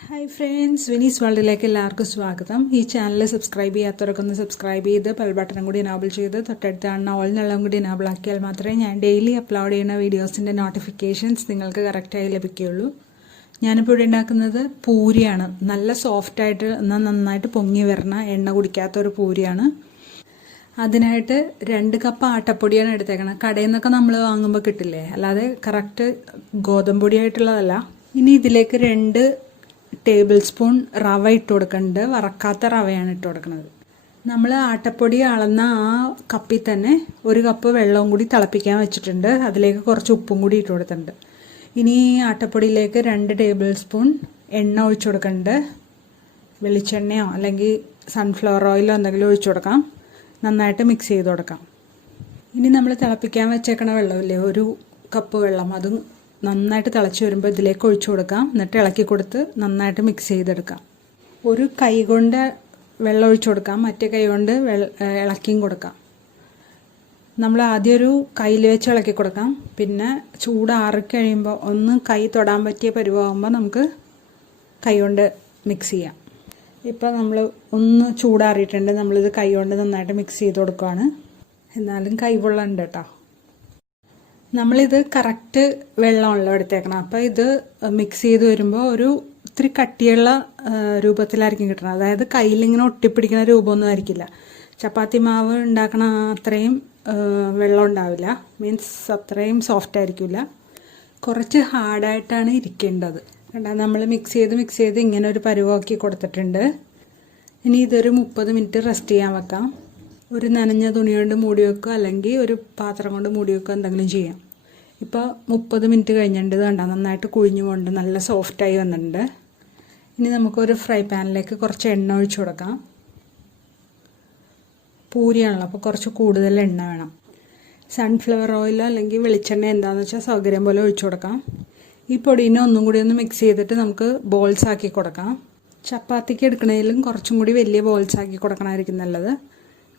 Hi friends, Viniz worldilekku ellarkkum swagatham. Ee channel subscribe cheyyathavarokku ഒന്ന് subscribe ചെയ്ത് bell button കൂടി enable ചെയ്ത് തൊട്ടടുത്ത് കാണുന്ന all നെല്ലാം കൂടി enable ആക്കിയാൽ മാത്രമേ ഞാൻ ഡെയിലി അപ്ലോഡ് ചെയ്യുന്ന വീഡിയോസിന്റെ നോട്ടിഫിക്കേഷൻസ് നിങ്ങൾക്ക് കറക്റ്റ് ആയി ലഭിക്കുകയുള്ളൂ. ഞാനിപ്പോൾ ഇവിടെ ഉണ്ടാക്കുന്നത് പൂരിയാണ്. നല്ല സോഫ്റ്റ് ആയിട്ട് നന്നായിട്ട് പൊങ്ങി വരുന്ന എണ്ണ കുടിക്കാത്ത ഒരു പൂരിയാണ്. അതിനായിട്ട് 2 കപ്പ് ആട്ടപ്പൊടിയാണ് എടുത്തേക്കണം. കടയിൽ നിന്നൊക്കെ നമ്മൾ വാങ്ങുമ്പോൾ കിട്ടില്ലേ, അല്ലാതെ കറക്റ്റ് ഗോതമ്പ് പൊടിയായിട്ടുള്ളതല്ല. ഇനി ഇതിലേക്ക് 2 ടേബിൾ സ്പൂൺ റവ ഇട്ട് കൊടുക്കുന്നുണ്ട്. വറക്കാത്ത റവയാണ് ഇട്ട് കൊടുക്കുന്നത്. നമ്മൾ ആട്ടപ്പൊടി അളന്ന ആ കപ്പിൽ തന്നെ 1 കപ്പ് വെള്ളവും കൂടി തിളപ്പിക്കാൻ വെച്ചിട്ടുണ്ട്. അതിലേക്ക് കുറച്ച് ഉപ്പും കൂടി ഇട്ട് കൊടുത്തിട്ടുണ്ട്. ഇനി ഈ ആട്ടപ്പൊടിയിലേക്ക് 2 ടേബിൾ സ്പൂൺ എണ്ണ ഒഴിച്ചു കൊടുക്കുന്നുണ്ട്. വെളിച്ചെണ്ണയോ അല്ലെങ്കിൽ സൺഫ്ലവർ ഓയിലോ എന്തെങ്കിലും ഒഴിച്ചു കൊടുക്കാം. നന്നായിട്ട് മിക്സ് ചെയ്ത് കൊടുക്കാം. ഇനി നമ്മൾ തിളപ്പിക്കാൻ വെച്ചേക്കണ വെള്ളമില്ലേ, 1 കപ്പ് വെള്ളം, അതും നന്നായിട്ട് തിളച്ച് വരുമ്പോൾ ഇതിലേക്ക് ഒഴിച്ചു കൊടുക്കാം. എന്നിട്ട് ഇളക്കി കൊടുത്ത് നന്നായിട്ട് മിക്സ് ചെയ്തെടുക്കാം. ഒരു കൈ കൊണ്ട് വെള്ളം ഒഴിച്ചു കൊടുക്കാം, മറ്റേ കൈ കൊണ്ട് ഇളക്കിയും കൊടുക്കാം. നമ്മൾ ആദ്യം ഒരു കയ്യിൽ വെച്ച് ഇളക്കി കൊടുക്കാം. പിന്നെ ചൂടാറി കഴിയുമ്പോൾ ഒന്ന് കൈ തൊടാൻ പറ്റിയ പരുവാകുമ്പോൾ നമുക്ക് കൈ കൊണ്ട് മിക്സ് ചെയ്യാം. ഇപ്പോൾ നമ്മൾ ഒന്ന് ചൂടാറിയിട്ടുണ്ട്. നമ്മളിത് കൈ കൊണ്ട് നന്നായിട്ട് മിക്സ് ചെയ്ത് കൊടുക്കുകയാണ്. എന്നാലും കൈ പൊള്ളുണ്ട് കേട്ടോ. നമ്മളിത് കറക്റ്റ് വെള്ളമാണല്ലോ എടുത്തേക്കണം. അപ്പോൾ ഇത് മിക്സ് ചെയ്ത് വരുമ്പോൾ ഇത്തിരി കട്ടിയുള്ള രൂപത്തിലായിരിക്കും കിട്ടണം. അതായത് കയ്യിലിങ്ങനെ ഒട്ടിപ്പിടിക്കുന്ന രൂപമൊന്നും ആയിരിക്കില്ല. ചപ്പാത്തി മാവ് ഉണ്ടാക്കണ അത്രയും വെള്ളം ഉണ്ടാവില്ല, മീൻസ് അത്രയും സോഫ്റ്റ് ആയിരിക്കില്ല. കുറച്ച് ഹാർഡായിട്ടാണ് ഇരിക്കേണ്ടത്. കണ്ടാ, നമ്മൾ മിക്സ് ചെയ്ത് ഇങ്ങനെ ഒരു പരുവാക്കി കൊടുത്തിട്ടുണ്ട്. ഇനി ഇതൊരു 30 മിനിറ്റ് റെസ്റ്റ് ചെയ്യാൻ വെക്കാം. ഒരു നനഞ്ഞ തുണി കൊണ്ട് മൂടി വെക്കുക, അല്ലെങ്കിൽ ഒരു പാത്രം കൊണ്ട് മൂടി വെക്കുക, എന്തെങ്കിലും ചെയ്യാം. ഇപ്പോൾ 30 മിനിറ്റ് കഴിഞ്ഞിട്ടുണ്ട്. ഇത് കണ്ടാൽ നന്നായിട്ട് കുഴിഞ്ഞു കൊണ്ട് നല്ല സോഫ്റ്റായി വന്നിട്ടുണ്ട്. ഇനി നമുക്കൊരു ഫ്രൈ പാനിലേക്ക് കുറച്ച് എണ്ണ ഒഴിച്ചു കൊടുക്കാം. പൂരിയാണല്ലോ, അപ്പോൾ കുറച്ച് കൂടുതൽ എണ്ണ വേണം. സൺഫ്ലവർ ഓയിലോ അല്ലെങ്കിൽ വെളിച്ചെണ്ണ എന്താണെന്ന് വെച്ചാൽ സൗകര്യം പോലെ ഒഴിച്ചു കൊടുക്കാം. ഈ പൊടീനെ ഒന്നും കൂടി ഒന്ന് മിക്സ് ചെയ്തിട്ട് നമുക്ക് ബോൾസ് ആക്കി കൊടുക്കാം. ചപ്പാത്തിക്ക് എടുക്കണേലും കുറച്ചും കൂടി വലിയ ബോൾസ് ആക്കി കൊടുക്കണമായിരിക്കും നല്ലത്.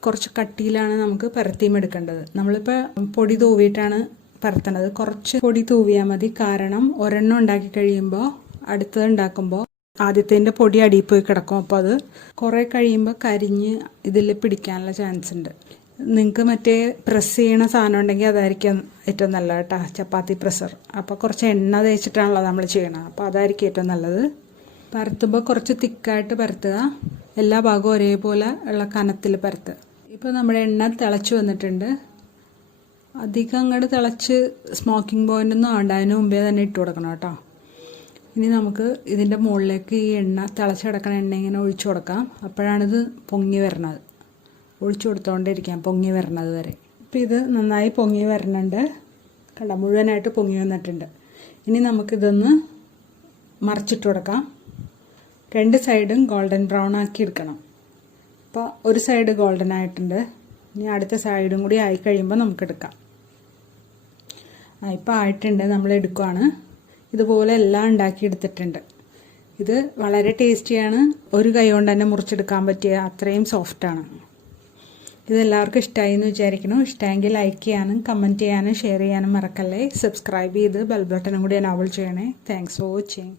കുറച്ച് കട്ടിയിലാണ് നമുക്ക് പരത്തിയും എടുക്കേണ്ടത്. നമ്മളിപ്പോൾ പൊടി തൂവിയിട്ടാണ് പരത്തണത്. കുറച്ച് പൊടി തൂവിയാൽ മതി. കാരണം ഒരെണ്ണം ഉണ്ടാക്കി കഴിയുമ്പോൾ അടുത്തത് ഉണ്ടാക്കുമ്പോൾ ആദ്യത്തേൻ്റെ പൊടി അടിയിൽ പോയി കിടക്കും. അപ്പോൾ അത് കുറേ കഴിയുമ്പോൾ കരിഞ്ഞ് ഇതിൽ പിടിക്കാനുള്ള ചാൻസ് ഉണ്ട്. നിങ്ങൾക്ക് മറ്റേ പ്രസ് ചെയ്യണ സാധനം ഉണ്ടെങ്കിൽ അതായിരിക്കും ഏറ്റവും നല്ലത് കേട്ടോ, ചപ്പാത്തി പ്രസ്സർ. അപ്പോൾ കുറച്ച് എണ്ണ തേച്ചിട്ടാണല്ലോ നമ്മൾ ചെയ്യണത്, അപ്പോൾ അതായിരിക്കും ഏറ്റവും നല്ലത്. പരത്തുമ്പോൾ കുറച്ച് തിക്കായിട്ട് പരത്തുക. എല്ലാ ഭാഗവും ഒരേപോലെ ഉള്ള കനത്തിൽ പരത്തുക. ഇപ്പോൾ നമ്മുടെ എണ്ണ തിളച്ച് വന്നിട്ടുണ്ട്. അധികം അങ്ങോട്ട് തിളച്ച് സ്മോക്കിംഗ് പോയിൻ്റൊന്നും ആവണ്ട, അതിന് മുമ്പേ തന്നെ ഇട്ട് കൊടുക്കണം കേട്ടോ. ഇനി നമുക്ക് ഇതിൻ്റെ മുകളിലേക്ക് ഈ എണ്ണ തിളച്ചെടുക്കണ എണ്ണ ഇങ്ങനെ ഒഴിച്ചു കൊടുക്കാം. അപ്പോഴാണിത് പൊങ്ങി വരണത്. ഒഴിച്ചു കൊടുത്തുകൊണ്ടിരിക്കാം പൊങ്ങി വരണത് വരെ. ഇപ്പോൾ ഇത് നന്നായി പൊങ്ങി വരണുണ്ട്. കണ്ട, മുഴുവനായിട്ട് പൊങ്ങി വന്നിട്ടുണ്ട്. ഇനി നമുക്കിതൊന്ന് മറിച്ചിട്ട് കൊടുക്കാം. 2 സൈഡും ഗോൾഡൻ ബ്രൗൺ ആക്കി എടുക്കണം. അപ്പോൾ ഒരു സൈഡ് ഗോൾഡൻ ആയിട്ടുണ്ട്. ഇനി അടുത്ത സൈഡും കൂടി ആയി കഴിയുമ്പോൾ നമുക്കെടുക്കാം. ഇപ്പോൾ ആയിട്ടുണ്ട്, നമ്മൾ എടുക്കുകയാണ്. ഇതുപോലെ എല്ലാം ഉണ്ടാക്കി എടുത്തിട്ടുണ്ട്. ഇത് വളരെ ടേസ്റ്റിയാണ്. ഒരു കൈ കൊണ്ട് തന്നെ മുറിച്ചെടുക്കാൻ പറ്റിയ അത്രയും സോഫ്റ്റാണ്. ഇതെല്ലാവർക്കും ഇഷ്ടമായി എന്ന് വിചാരിക്കുന്നു. ഇഷ്ടമെങ്കിൽ ലൈക്ക് ചെയ്യാനും കമൻറ്റ് ചെയ്യാനും ഷെയർ ചെയ്യാനും മറക്കല്ലേ. സബ്സ്ക്രൈബ് ചെയ്ത് ബെൽ ബട്ടണും കൂടി എനേബിൾ ചെയ്യണേ. Thanks for watching.